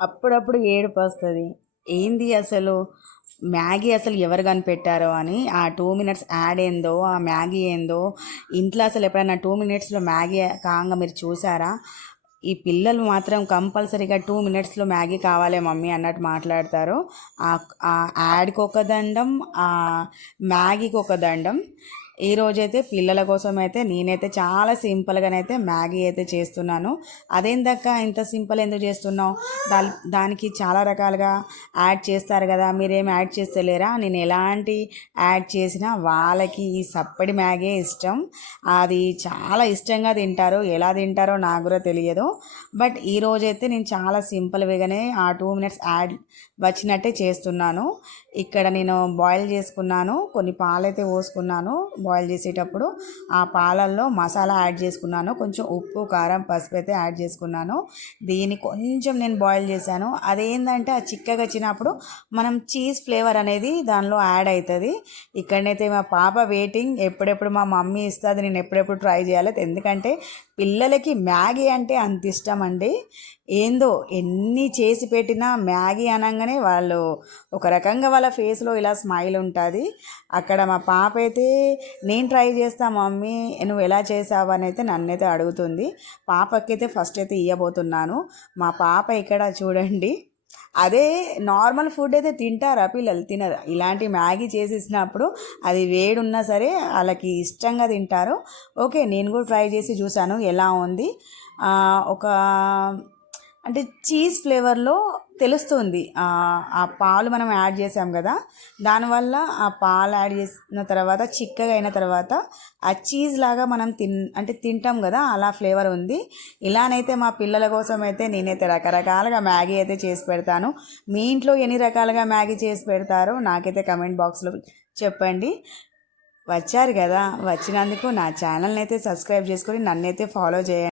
అప్పుడప్పుడు ఏడుపొస్తది. ఏంది అసలు మ్యాగీ అసలు ఎవరు కనిపెట్టారో అని. ఆ 2 మినిట్స్ యాడ్ ఏందో, ఆ మ్యాగీ ఏందో, ఇంట్లో అసలు ఎప్పుడైనా 2 మినిట్స్‌లో మ్యాగీ కాంగా మీరు చూసారా? ఈ పిల్లలు మాత్రం కంపల్సరీగా 2 మినిట్స్‌లో మ్యాగీ కావాలే మమ్మీ అన్నట్టు మాట్లాడతారు. ఆ యాడ్‌కి ఒక దండం, మ్యాగీకి ఒక దండం. ఈరోజైతే పిల్లల కోసం అయితే నేనైతే చాలా సింపుల్గానైతే మ్యాగీ అయితే చేస్తున్నాను. అదేందక్క ఇంత సింపుల్ ఎందుకు చేస్తున్నావు? దానికి చాలా రకాలుగా యాడ్ చేస్తారు కదా, మీరేం యాడ్ చేస్తలేరా? నేను ఎలాంటి యాడ్ చేసినా వాళ్ళకి ఈ సప్పడి మ్యాగే ఇష్టం. అది చాలా ఇష్టంగా తింటారు. ఎలా తింటారో నాకు కూడా తెలియదు. బట్ ఈరోజైతే నేను చాలా సింపుల్ వేగానే ఆ 2 మినిట్స్ యాడ్ వచ్చినట్టే చేస్తున్నాను. ఇక్కడ నేను బాయిల్ చేసుకున్నాను, కొన్ని పాలైతే పోసుకున్నాను. బాయిల్ చేసేటప్పుడు ఆ పాలల్లో మసాలా యాడ్ చేసుకున్నాను, కొంచెం ఉప్పు కారం పసుపు అయితే యాడ్ చేసుకున్నాను. దీన్ని కొంచెం నేను బాయిల్ చేశాను. అదేంటంటే ఆ చిక్కగా వచ్చినప్పుడు మనం చీజ్ ఫ్లేవర్ అనేది దానిలో యాడ్ అవుతుంది. ఇక్కడనైతే మా పాప వెయిటింగ్, ఎప్పుడెప్పుడు మా మమ్మీ ఇస్తుంది, నేను ఎప్పుడెప్పుడు ట్రై చేయాలి. ఎందుకంటే పిల్లలకి మ్యాగీ అంటే అంత ఇష్టం అండి. ఏందో ఎన్ని చేసి పెట్టినా మ్యాగీ అనగానే వాళ్ళు ఒక రకంగా వాళ్ళ ఫేస్లో ఇలా స్మైల్ ఉంటుంది. అక్కడ మా పాప అయితే నేను ట్రై చేస్తా మమ్మీ నువ్వు ఎలా చేసావు అని అయితే నన్నైతే అడుగుతుంది. పాపకైతే ఫస్ట్ అయితే ఇవ్వబోతున్నాను. మా పాప ఇక్కడ చూడండి, అదే నార్మల్ ఫుడ్ అయితే తింటారా పిల్లలు? తినరు. ఇలాంటి మ్యాగీ చేసి ఇచ్చినప్పుడు అది వేడున్నా సరే వాళ్ళకి ఇష్టంగా తింటారు. ఓకే, నేను కూడా ట్రై చేసి చూశాను ఎలా ఉంది. ఒక అంటే చీజ్ ఫ్లేవర్లో తెలుస్తుంది. ఆ పాలు మనం యాడ్ చేసాం కదా, దానివల్ల ఆ పాలు యాడ్ చేసిన తర్వాత చిక్కగా అయిన తర్వాత ఆ చీజ్ లాగా మనం తింటాం కదా, అలా ఫ్లేవర్ ఉంది. ఇలానైతే మా పిల్లల కోసం అయితే నేనైతే రకరకాలుగా మ్యాగీ అయితే చేసి పెడతాను. మీ ఇంట్లో ఎన్ని రకాలుగా మ్యాగీ చేసి పెడతారో నాకైతే కమెంట్ బాక్స్లో చెప్పండి. వచ్చారు కదా, వచ్చినందుకు నా ఛానల్ని అయితే సబ్స్క్రైబ్ చేసుకొని నన్నైతే ఫాలో చేయండి.